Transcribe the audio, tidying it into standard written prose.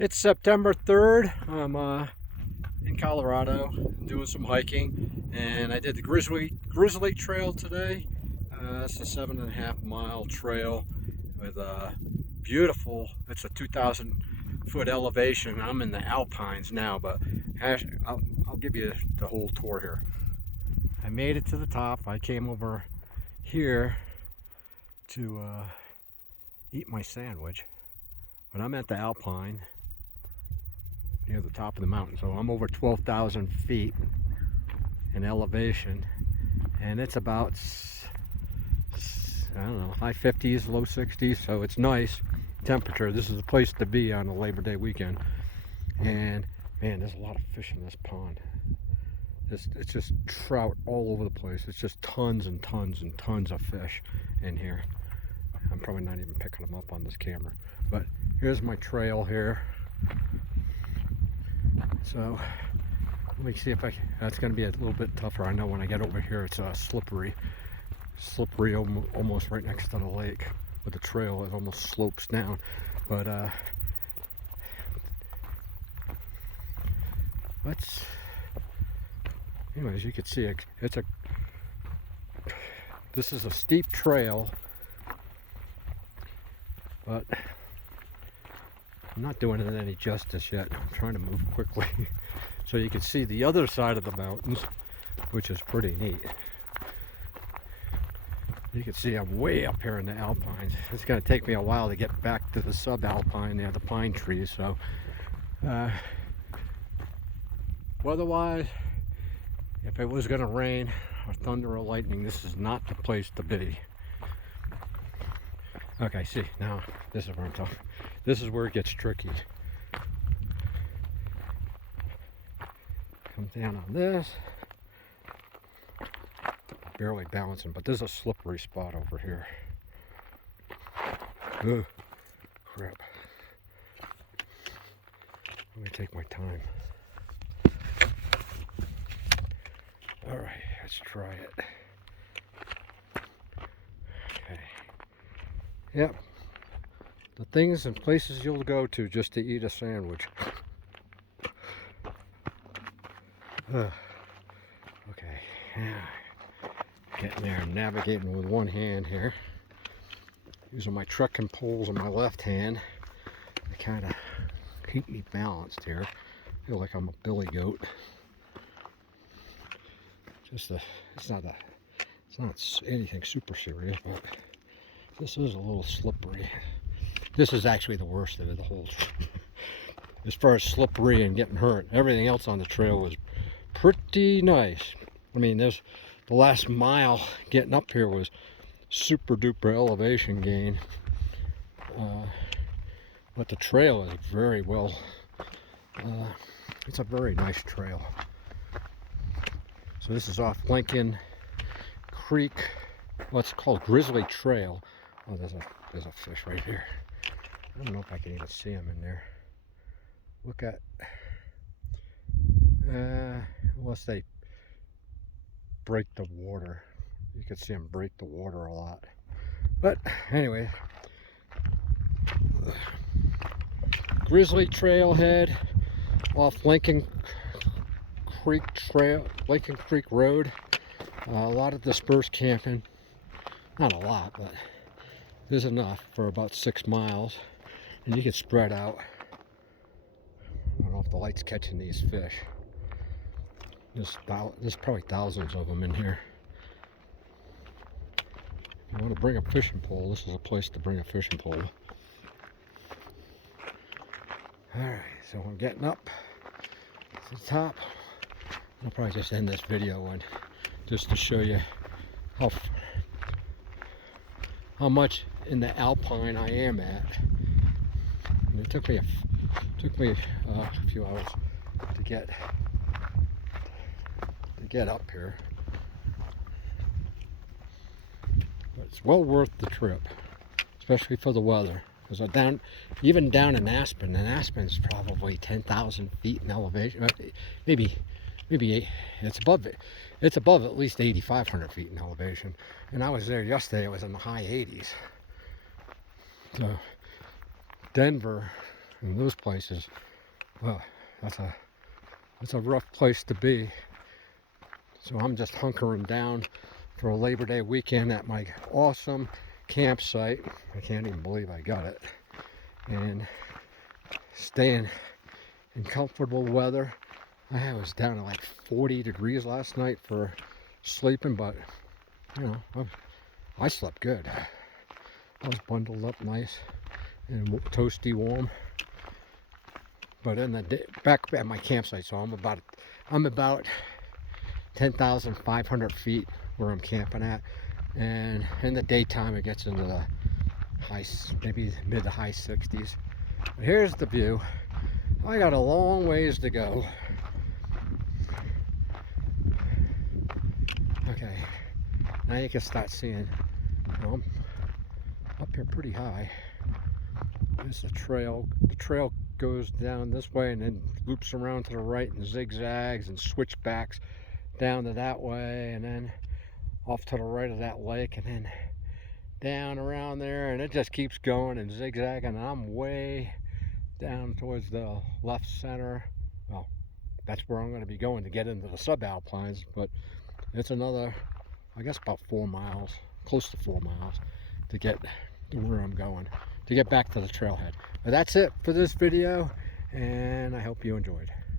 It's September 3rd. I'm in Colorado doing some hiking, and I did the Grizzly Trail today. It's a 7.5 mile trail with a beautiful, it's a 2,000 foot elevation. I'm in the Alpines now, but I'll give you the whole tour here. I made it to the top. I came over here to eat my sandwich, but I'm at the Alpine near the top of the mountain. So I'm over 12,000 feet in elevation, and it's about, I don't know, high 50s, low 60s, so it's nice temperature. This is the place to be on a Labor Day weekend. And man, there's a lot of fish in this pond. It's just trout all over the place. It's just tons and tons and tons of fish in here. I'm probably not even picking them up on this camera, but here's my trail here. So let me see if that's going to be a little bit tougher. I know when I get over here it's slippery almost right next to the lake, but the trail it almost slopes down. But anyways, you can see this is a steep trail, but I'm not doing it any justice yet. I'm trying to move quickly so you can see the other side of the mountains, which is pretty neat. You can see I'm way up here in the Alpines. It's going to take me a while to get back to the subalpine near the pine trees. So weather-wise, if it was going to rain or thunder or lightning, this is not the place to be. Okay, see, now this is where I'm talking. This is where it gets tricky. Come down on this. Barely balancing, but there's a slippery spot over here. Ugh, crap. Let me take my time. All right, let's try it. Okay. Yep. The things and places you'll go to just to eat a sandwich. Okay. Getting there and navigating with one hand here. Using my trekking poles in my left hand to kind of keep me balanced here. I feel like I'm a billy goat. It's not anything super serious, but this is a little slippery. This is actually the worst of it, the whole as far as slippery and getting hurt. Everything else on the trail was pretty nice. I mean, the last mile getting up here was super duper elevation gain, but the trail is very well, it's a very nice trail. So this is off Lincoln Creek, what's called Grizzly Trail. Oh, there's a fish right here. I don't know if I can even see him in there. Look at, unless they break the water. You can see them break the water a lot. But anyway, Grizzly Trailhead off Lincoln Creek Road. A lot of dispersed camping. Not a lot, but there's enough for about 6 miles. And you can spread out. I don't know if the light's catching these fish. There's probably thousands of them in here. If you want to bring a fishing pole, this is a place to bring a fishing pole. Alright, so we're getting up to the top. I'll probably just end this video and just to show you how much in the Alpine I am at. And it took me a few hours to get up here, but it's well worth the trip, especially for the weather. Because even down in Aspen, and Aspen's probably 10,000 feet in elevation. Maybe it's above it. It's above at least 8,500 feet in elevation. And I was there yesterday. It was in the high 80s. So Denver, And those places, well, that's a rough place to be. So I'm just hunkering down for a Labor Day weekend at my awesome campsite. I can't even believe I got it. And staying in comfortable weather. I was down to like 40 degrees last night for sleeping, but you know, I slept good. I was bundled up nice and toasty warm. But in the day, back at my campsite, so I'm about 10,500 feet where I'm camping at, and in the daytime it gets into the maybe mid to high 60s. But here's the view. I got a long ways to go. Okay, now you can start seeing, I'm up here pretty high. There's the trail. The trail goes down this way and then loops around to the right and zigzags and switchbacks down to that way, and then off to the right of that lake, and then down around there, and it just keeps going and zigzagging. And I'm way down towards the left center. Well, that's where I'm going to be going to get into the subalpines, but it's another, I guess, about 4 miles, close to 4 miles to get to where I'm going, to get back to the trailhead. But that's it for this video, and I hope you enjoyed.